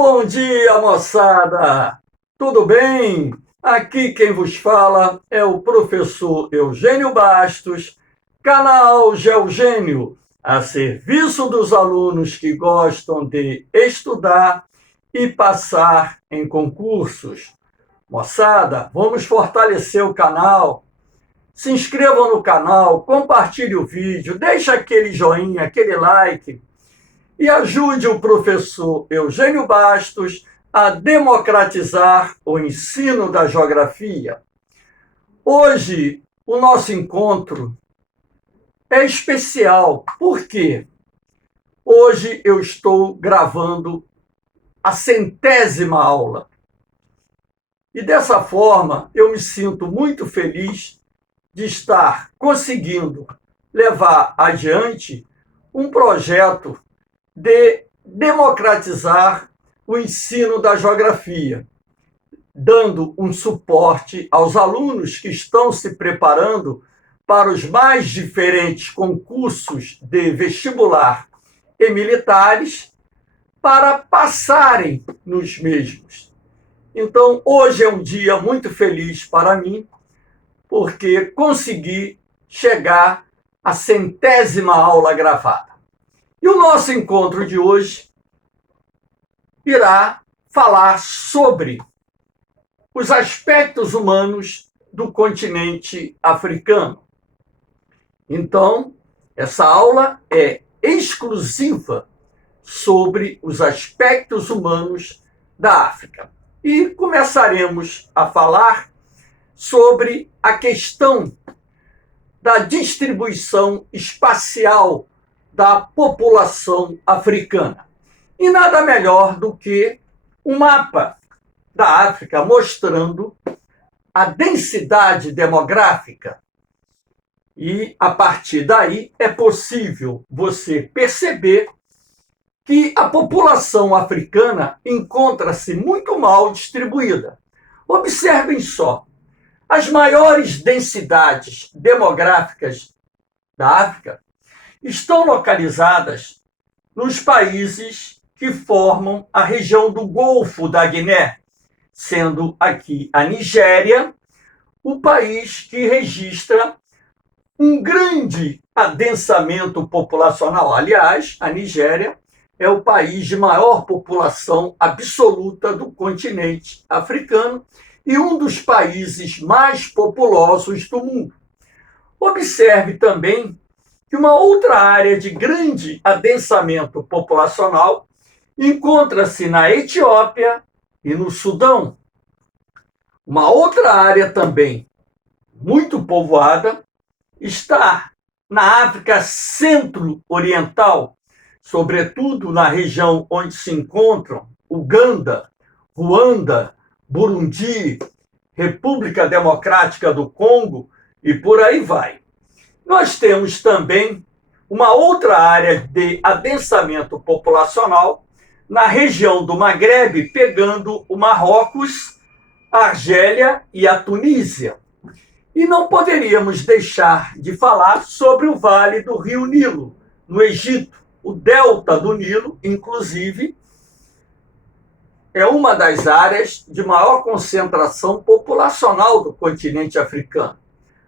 Bom dia, moçada! Tudo bem? Aqui quem vos fala é o professor Eugênio Bastos, canal Geogênio, a serviço dos alunos que gostam de estudar e passar em concursos. Moçada, vamos fortalecer o canal. Se inscrevam no canal, compartilhe o vídeo, deixe aquele joinha, aquele like e ajude o professor Eugênio Bastos a democratizar o ensino da geografia. Hoje, o nosso encontro é especial, porque hoje eu estou gravando a 100ª aula. E dessa forma, eu me sinto muito feliz de estar conseguindo levar adiante um projeto de democratizar o ensino da geografia, dando um suporte aos alunos que estão se preparando para os mais diferentes concursos de vestibular e militares para passarem nos mesmos. Então, hoje é um dia muito feliz para mim, porque consegui chegar à 100ª aula gravada. E o nosso encontro de hoje irá falar sobre os aspectos humanos do continente africano. Então, essa aula é exclusiva sobre os aspectos humanos da África. E começaremos a falar sobre a questão da distribuição espacial da população africana. E nada melhor do que um mapa da África mostrando a densidade demográfica. E, a partir daí, é possível você perceber que a população africana encontra-se muito mal distribuída. Observem só, as maiores densidades demográficas da África estão localizadas nos países que formam a região do Golfo da Guiné, sendo aqui a Nigéria o país que registra um grande adensamento populacional. Aliás, a Nigéria é o país de maior população absoluta do continente africano e um dos países mais populosos do mundo. Observe também que uma outra área de grande adensamento populacional encontra-se na Etiópia e no Sudão. Uma outra área também muito povoada está na África Centro-Oriental, sobretudo na região onde se encontram Uganda, Ruanda, Burundi, República Democrática do Congo e por aí vai. Nós temos também uma outra área de adensamento populacional na região do Maghreb, pegando o Marrocos, a Argélia e a Tunísia. E não poderíamos deixar de falar sobre o Vale do Rio Nilo, no Egito. O delta do Nilo, inclusive, é uma das áreas de maior concentração populacional do continente africano.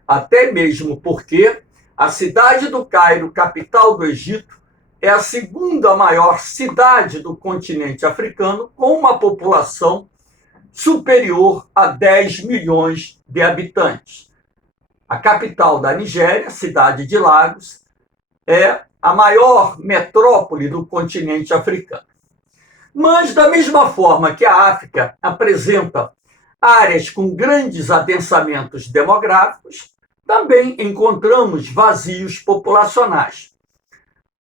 Até mesmo porque a cidade do Cairo, capital do Egito, é a segunda maior cidade do continente africano, com uma população superior a 10 milhões de habitantes. A capital da Nigéria, cidade de Lagos, é a maior metrópole do continente africano. Mas, da mesma forma que a África apresenta áreas com grandes adensamentos demográficos, também encontramos vazios populacionais.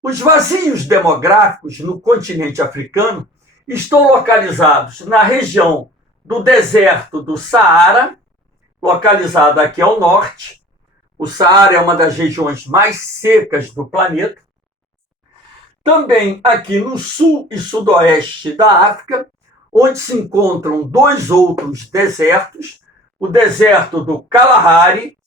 Os vazios demográficos no continente africano estão localizados na região do deserto do Saara, localizada aqui ao norte. O Saara é uma das regiões mais secas do planeta. Também aqui no sul e sudoeste da África, onde se encontram dois outros desertos, o deserto do Kalahari,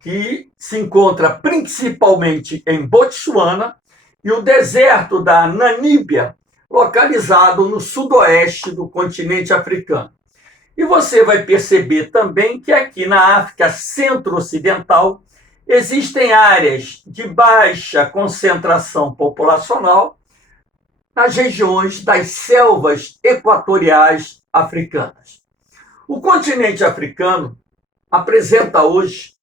que se encontra principalmente em Botsuana, e o deserto da Namíbia, localizado no sudoeste do continente africano. E você vai perceber também que aqui na África Centro-Ocidental existem áreas de baixa concentração populacional nas regiões das selvas equatoriais africanas. O continente africano apresenta hoje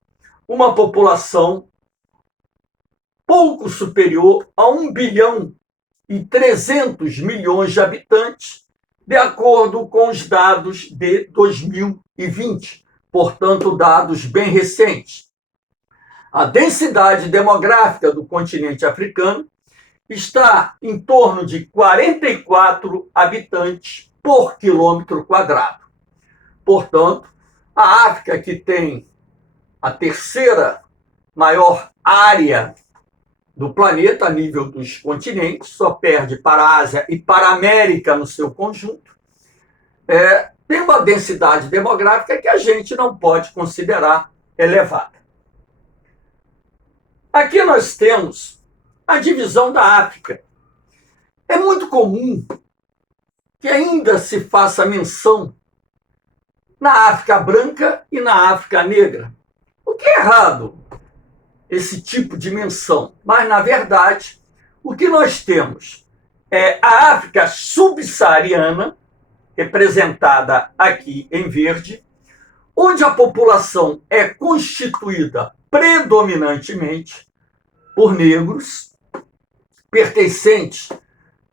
uma população pouco superior a 1 bilhão e 300 milhões de habitantes, de acordo com os dados de 2020, portanto, dados bem recentes. A densidade demográfica do continente africano está em torno de 44 habitantes por quilômetro quadrado. Portanto, a África, que tem a terceira maior área do planeta a nível dos continentes, só perde para a Ásia e para a América no seu conjunto, tem uma densidade demográfica que a gente não pode considerar elevada. Aqui nós temos a divisão da África. É muito comum que ainda se faça menção na África branca e na África negra. O que é errado esse tipo de menção, mas, na verdade, o que nós temos é a África subsaariana, representada aqui em verde, onde a população é constituída predominantemente por negros, pertencentes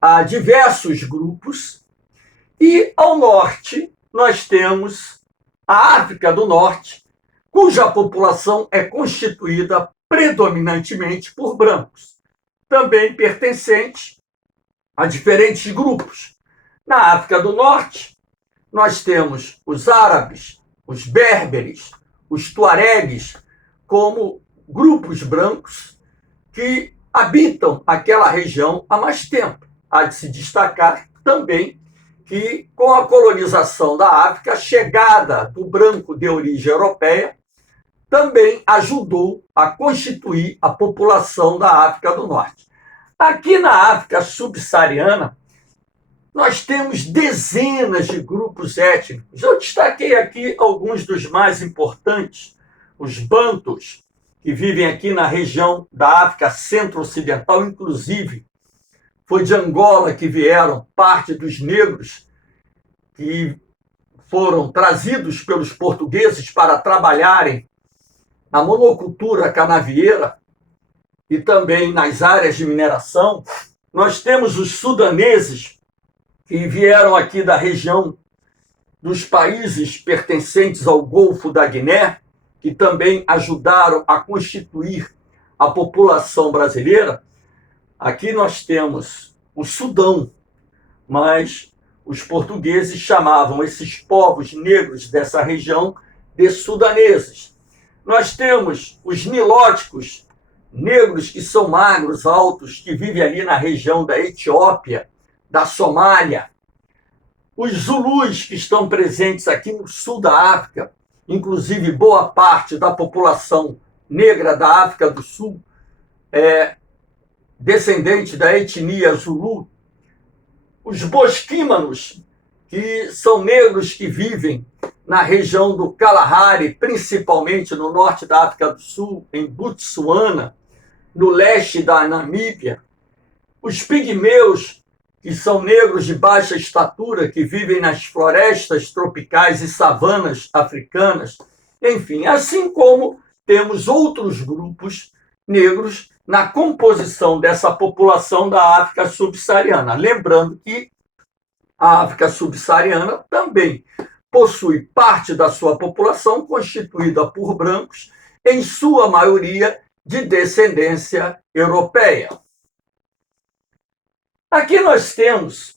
a diversos grupos, e ao norte nós temos a África do Norte, cuja população é constituída predominantemente por brancos, também pertencentes a diferentes grupos. Na África do Norte, nós temos os árabes, os berberes, os tuaregues, como grupos brancos que habitam aquela região há mais tempo. Há de se destacar também que, com a colonização da África, a chegada do branco de origem europeia também ajudou a constituir a população da África do Norte. Aqui na África subsaariana, nós temos dezenas de grupos étnicos. Eu destaquei aqui alguns dos mais importantes, os bantus, que vivem aqui na região da África Centro-Ocidental, inclusive foi de Angola que vieram parte dos negros que foram trazidos pelos portugueses para trabalharem na monocultura canavieira e também nas áreas de mineração. Nós temos os sudaneses, que vieram aqui da região dos países pertencentes ao Golfo da Guiné, que também ajudaram a constituir a população brasileira. Aqui nós temos o Sudão, mas os portugueses chamavam esses povos negros dessa região de sudaneses. Nós temos os nilóticos, negros que são magros, altos, que vivem ali na região da Etiópia, da Somália. Os zulus, que estão presentes aqui no sul da África, inclusive boa parte da população negra da África do Sul é descendente da etnia zulu. Os bosquímanos, que são negros que vivem na região do Kalahari, principalmente no norte da África do Sul, em Botsuana, no leste da Namíbia. Os pigmeus, que são negros de baixa estatura, que vivem nas florestas tropicais e savanas africanas. Enfim, assim como temos outros grupos negros na composição dessa população da África subsaariana. Lembrando que a África subsaariana também possui parte da sua população constituída por brancos, em sua maioria de descendência europeia. Aqui nós temos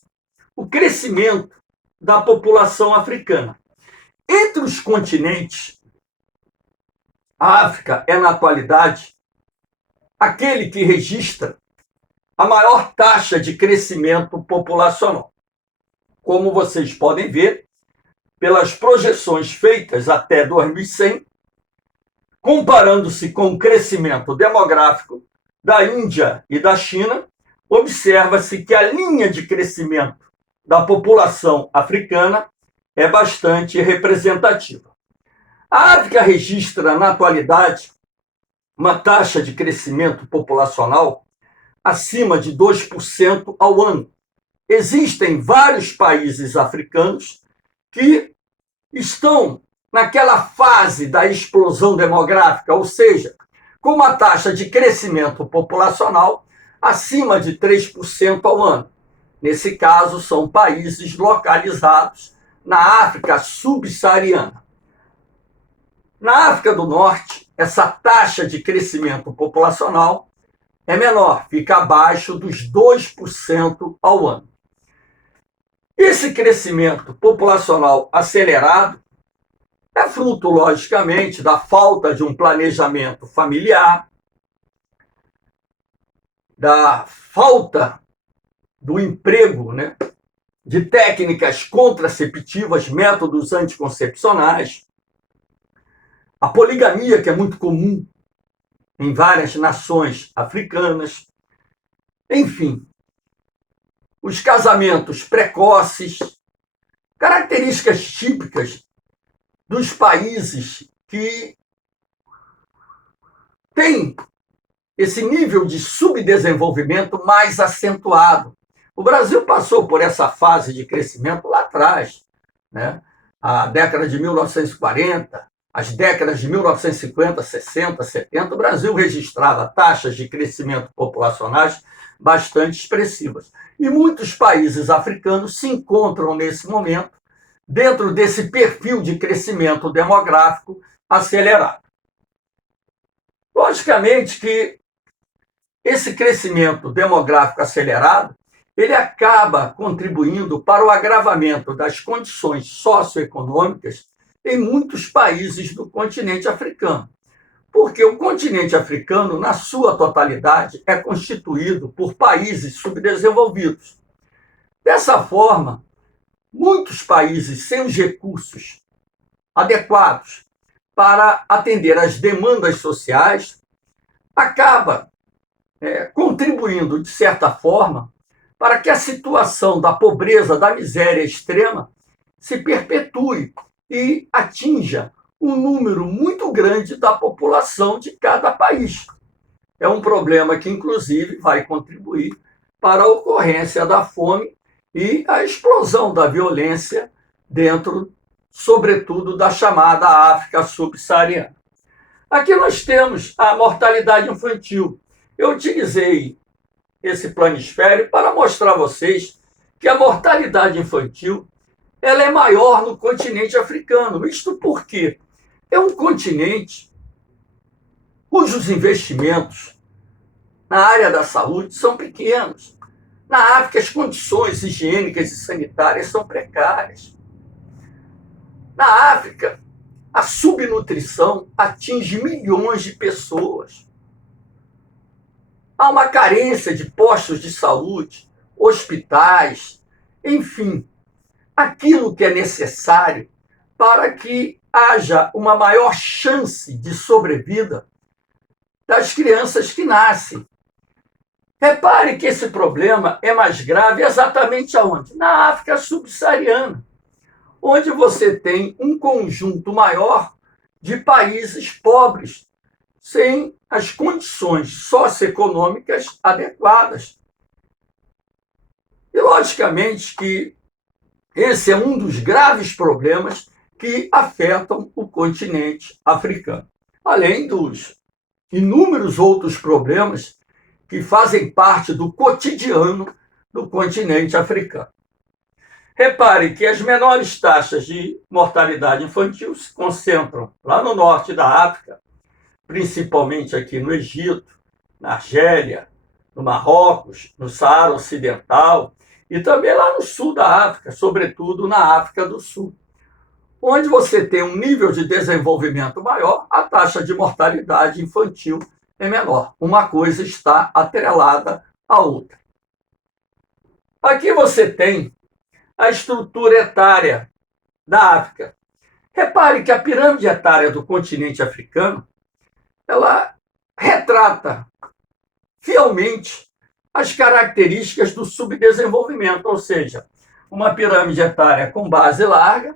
o crescimento da população africana. Entre os continentes, a África é, na atualidade, aquele que registra a maior taxa de crescimento populacional. Como vocês podem ver, pelas projeções feitas até 2100, comparando-se com o crescimento demográfico da Índia e da China, observa-se que a linha de crescimento da população africana é bastante representativa. A África registra, na atualidade, uma taxa de crescimento populacional acima de 2% ao ano. Existem vários países africanos que estão naquela fase da explosão demográfica, ou seja, com uma taxa de crescimento populacional acima de 3% ao ano. Nesse caso, são países localizados na África subsaariana. Na África do Norte, essa taxa de crescimento populacional é menor, fica abaixo dos 2% ao ano. Esse crescimento populacional acelerado é fruto, logicamente, da falta de um planejamento familiar, da falta do emprego, de técnicas contraceptivas, métodos anticoncepcionais, a poligamia, que é muito comum em várias nações africanas, enfim, os casamentos precoces, características típicas dos países que têm esse nível de subdesenvolvimento mais acentuado. O Brasil passou por essa fase de crescimento lá atrás, a década de 1940, as décadas de 1950, 60, 70, o Brasil registrava taxas de crescimento populacionais bastante expressivas. E muitos países africanos se encontram, nesse momento, dentro desse perfil de crescimento demográfico acelerado. Logicamente que esse crescimento demográfico acelerado, ele acaba contribuindo para o agravamento das condições socioeconômicas em muitos países do continente africano. Porque o continente africano, na sua totalidade, é constituído por países subdesenvolvidos. Dessa forma, muitos países sem os recursos adequados para atender às demandas sociais acaba contribuindo, de certa forma, para que a situação da pobreza, da miséria extrema se perpetue e atinja um número muito grande da população de cada país. É um problema que, inclusive, vai contribuir para a ocorrência da fome e a explosão da violência dentro, sobretudo, da chamada África subsaariana. Aqui nós temos a mortalidade infantil. Eu utilizei esse planisfério para mostrar a vocês que a mortalidade infantil ela é maior no continente africano. Isto porque é um continente cujos investimentos na área da saúde são pequenos. Na África, as condições higiênicas e sanitárias são precárias. Na África, a subnutrição atinge milhões de pessoas. Há uma carência de postos de saúde, hospitais, enfim, aquilo que é necessário para que haja uma maior chance de sobrevida das crianças que nascem. Repare que esse problema é mais grave exatamente aonde? Na África subsaariana, onde você tem um conjunto maior de países pobres, sem as condições socioeconômicas adequadas. E, logicamente, que esse é um dos graves problemas que afetam o continente africano, além dos inúmeros outros problemas que fazem parte do cotidiano do continente africano. Repare que as menores taxas de mortalidade infantil se concentram lá no norte da África, principalmente aqui no Egito, na Argélia, no Marrocos, no Saara Ocidental e também lá no sul da África, sobretudo na África do Sul, onde você tem um nível de desenvolvimento maior, a taxa de mortalidade infantil é menor. Uma coisa está atrelada à outra. Aqui você tem a estrutura etária da África. Repare que a pirâmide etária do continente africano ela retrata fielmente as características do subdesenvolvimento, ou seja, uma pirâmide etária com base larga,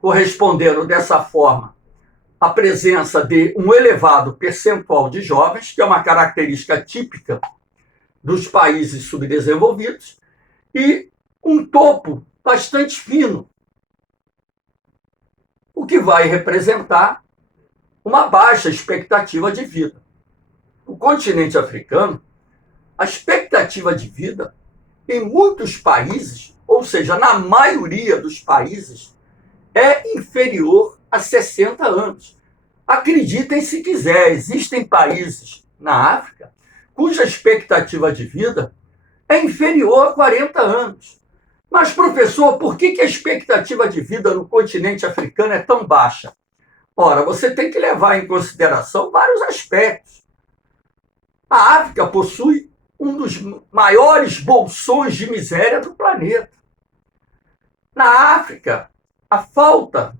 correspondendo dessa forma à presença de um elevado percentual de jovens, que é uma característica típica dos países subdesenvolvidos, e um topo bastante fino, o que vai representar uma baixa expectativa de vida. No continente africano, a expectativa de vida em muitos países, ou seja, na maioria dos países, é inferior a 60 anos. Acreditem se quiser, existem países na África cuja expectativa de vida é inferior a 40 anos. Mas, professor, por que a expectativa de vida no continente africano é tão baixa? Ora, você tem que levar em consideração vários aspectos. A África possui um dos maiores bolsões de miséria do planeta. Na África, a falta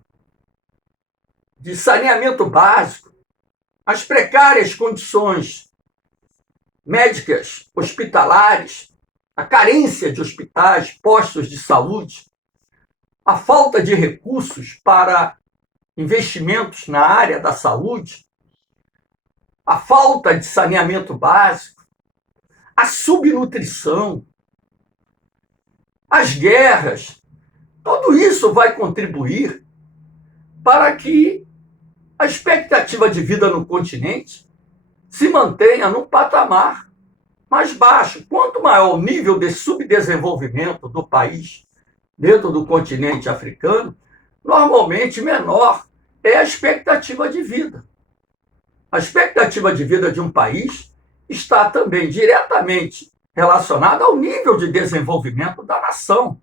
de saneamento básico, as precárias condições médicas, hospitalares, a carência de hospitais, postos de saúde, a falta de recursos para investimentos na área da saúde, a falta de saneamento básico, a subnutrição, as guerras, tudo isso vai contribuir para que a expectativa de vida no continente se mantenha num patamar mais baixo. Quanto maior o nível de subdesenvolvimento do país dentro do continente africano, normalmente menor é a expectativa de vida. A expectativa de vida de um país está também diretamente relacionada ao nível de desenvolvimento da nação.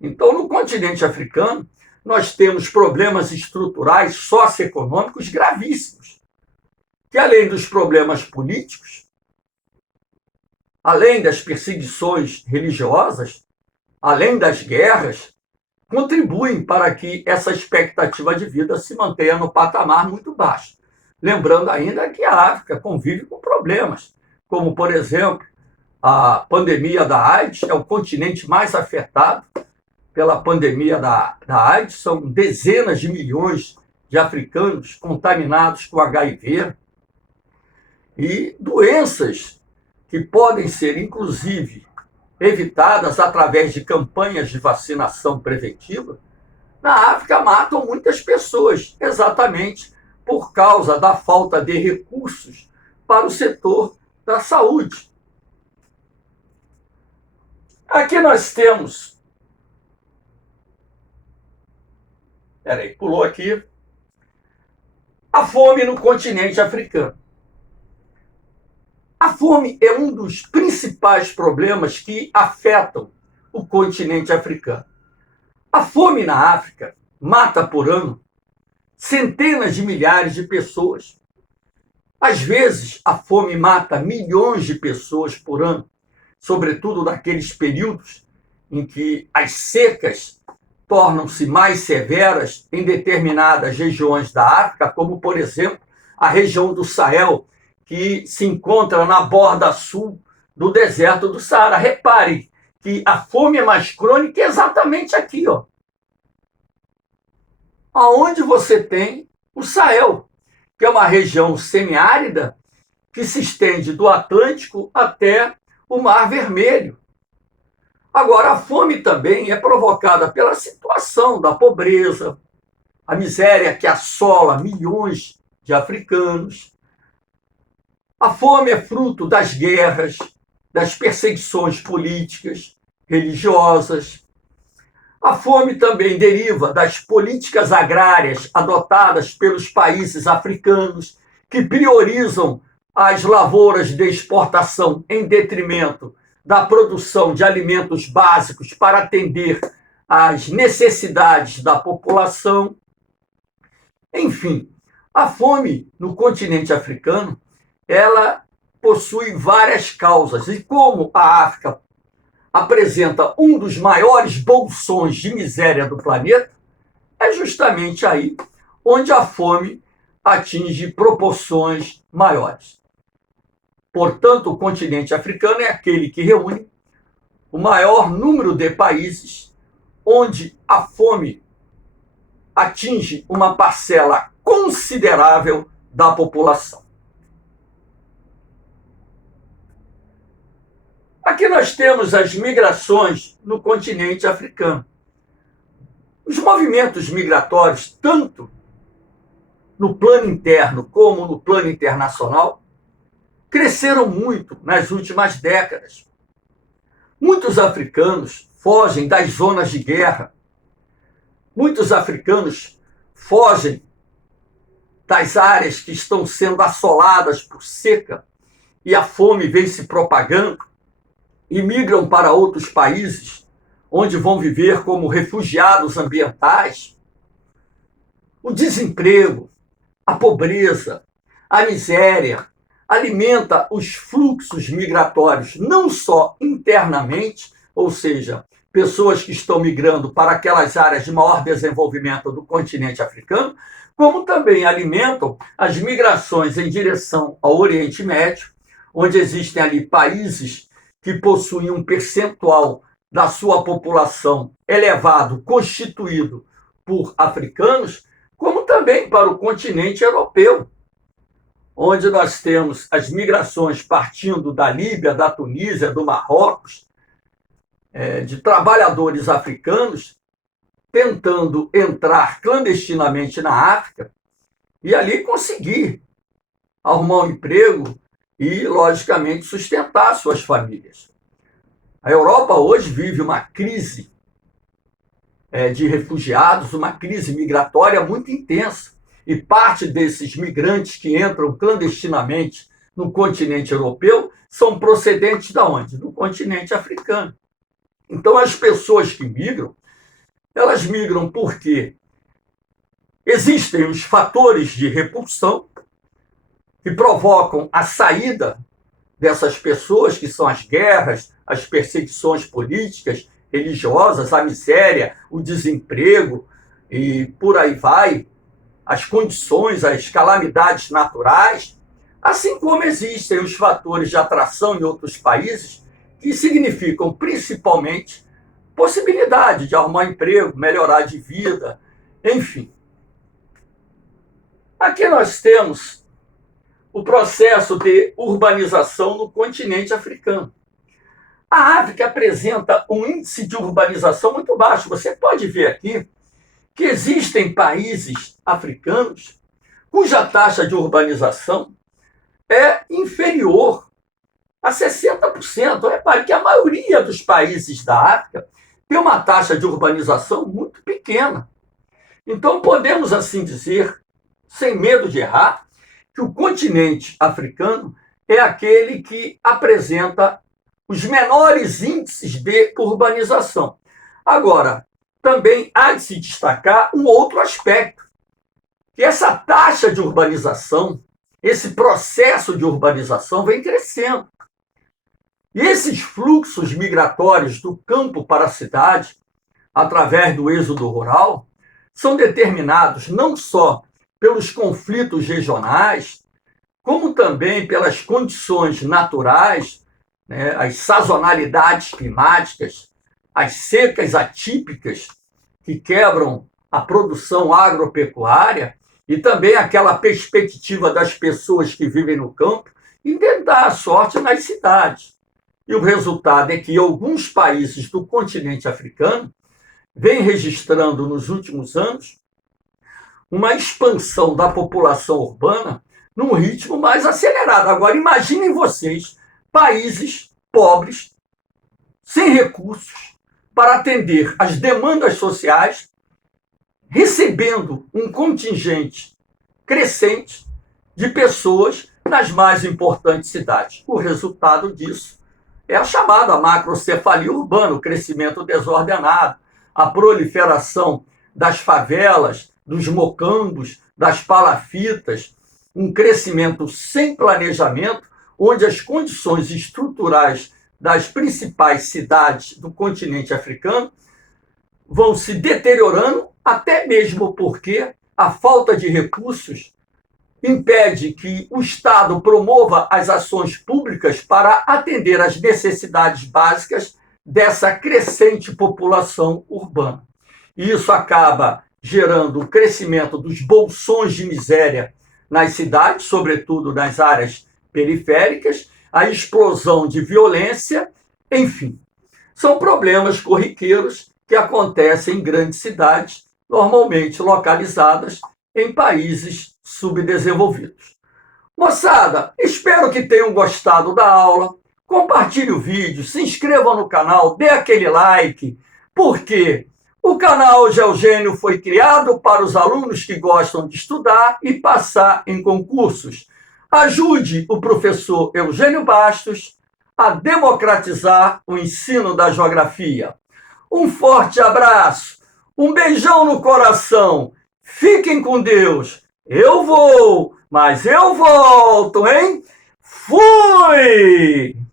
Então, no continente africano, nós temos problemas estruturais socioeconômicos gravíssimos, que além dos problemas políticos, além das perseguições religiosas, além das guerras, contribuem para que essa expectativa de vida se mantenha no patamar muito baixo. Lembrando ainda que a África convive com problemas, como, por exemplo, a pandemia da AIDS, é o continente mais afetado pela pandemia da AIDS, são dezenas de milhões de africanos contaminados com HIV, e doenças que podem ser, inclusive, evitadas através de campanhas de vacinação preventiva, na África matam muitas pessoas, exatamente por causa da falta de recursos para o setor da saúde. Aqui nós temos... Peraí, pulou aqui. A fome no continente africano. A fome é um dos principais problemas que afetam o continente africano. A fome na África mata por ano centenas de milhares de pessoas. Às vezes, a fome mata milhões de pessoas por ano, sobretudo naqueles períodos em que as secas tornam-se mais severas em determinadas regiões da África, como, por exemplo, a região do Sahel, que se encontra na borda sul do deserto do Saara. Repare que a fome é mais crônica exatamente aqui, ó, aonde você tem o Sahel, que é uma região semiárida que se estende do Atlântico até o Mar Vermelho. Agora, a fome também é provocada pela situação da pobreza, a miséria que assola milhões de africanos. A fome é fruto das guerras, das perseguições políticas, religiosas. A fome também deriva das políticas agrárias adotadas pelos países africanos, que priorizam as lavouras de exportação em detrimento da produção de alimentos básicos para atender às necessidades da população. Enfim, a fome no continente africano, ela possui várias causas, e como a África apresenta um dos maiores bolsões de miséria do planeta, é justamente aí onde a fome atinge proporções maiores. Portanto, o continente africano é aquele que reúne o maior número de países onde a fome atinge uma parcela considerável da população. Aqui nós temos as migrações no continente africano. Os movimentos migratórios, tanto no plano interno como no plano internacional, cresceram muito nas últimas décadas. Muitos africanos fogem das zonas de guerra. Muitos africanos fogem das áreas que estão sendo assoladas por seca e a fome vem se propagando e migram para outros países, onde vão viver como refugiados ambientais. O desemprego, a pobreza, a miséria alimenta os fluxos migratórios, não só internamente, ou seja, pessoas que estão migrando para aquelas áreas de maior desenvolvimento do continente africano, como também alimentam as migrações em direção ao Oriente Médio, onde existem ali países que possuem um percentual da sua população elevado, constituído por africanos, como também para o continente europeu, onde nós temos as migrações partindo da Líbia, da Tunísia, do Marrocos, de trabalhadores africanos tentando entrar clandestinamente na África e ali conseguir arrumar um emprego e, logicamente, sustentar suas famílias. A Europa hoje vive uma crise de refugiados, uma crise migratória muito intensa. E parte desses migrantes que entram clandestinamente no continente europeu são procedentes de onde? Do continente africano. Então, as pessoas que migram, elas migram porque existem os fatores de repulsão que provocam a saída dessas pessoas, que são as guerras, as perseguições políticas, religiosas, a miséria, o desemprego e por aí vai, as condições, as calamidades naturais, assim como existem os fatores de atração em outros países, que significam principalmente possibilidade de arrumar emprego, melhorar de vida, enfim. Aqui nós temos o processo de urbanização no continente africano. A África apresenta um índice de urbanização muito baixo. Você pode ver aqui que existem países africanos cuja taxa de urbanização é inferior a 60%. Repare que a maioria dos países da África tem uma taxa de urbanização muito pequena. Então, podemos assim dizer, sem medo de errar, que o continente africano é aquele que apresenta os menores índices de urbanização. Agora, também há de se destacar um outro aspecto, que essa taxa de urbanização, esse processo de urbanização vem crescendo. E esses fluxos migratórios do campo para a cidade, através do êxodo rural, são determinados não só pelos conflitos regionais, como também pelas condições naturais, as sazonalidades climáticas, as secas atípicas que quebram a produção agropecuária e também aquela perspectiva das pessoas que vivem no campo em tentar a sorte nas cidades. E o resultado é que alguns países do continente africano vêm registrando nos últimos anos uma expansão da população urbana num ritmo mais acelerado. Agora, imaginem vocês, países pobres, sem recursos, para atender às demandas sociais, recebendo um contingente crescente de pessoas nas mais importantes cidades. O resultado disso é a chamada macrocefalia urbana, o crescimento desordenado, a proliferação das favelas, dos mocambos, das palafitas, um crescimento sem planejamento, onde as condições estruturais das principais cidades do continente africano vão se deteriorando, até mesmo porque a falta de recursos impede que o Estado promova as ações públicas para atender às necessidades básicas dessa crescente população urbana. E isso acaba gerando o crescimento dos bolsões de miséria nas cidades, sobretudo nas áreas periféricas, a explosão de violência, enfim. São problemas corriqueiros que acontecem em grandes cidades, normalmente localizadas em países subdesenvolvidos. Moçada, espero que tenham gostado da aula. Compartilhe o vídeo, se inscreva no canal, dê aquele like, porque o canal Geogênio foi criado para os alunos que gostam de estudar e passar em concursos. Ajude o professor Eugênio Bastos a democratizar o ensino da geografia. Um forte abraço, um beijão no coração. Fiquem com Deus. Eu vou, mas eu volto, hein? Fui!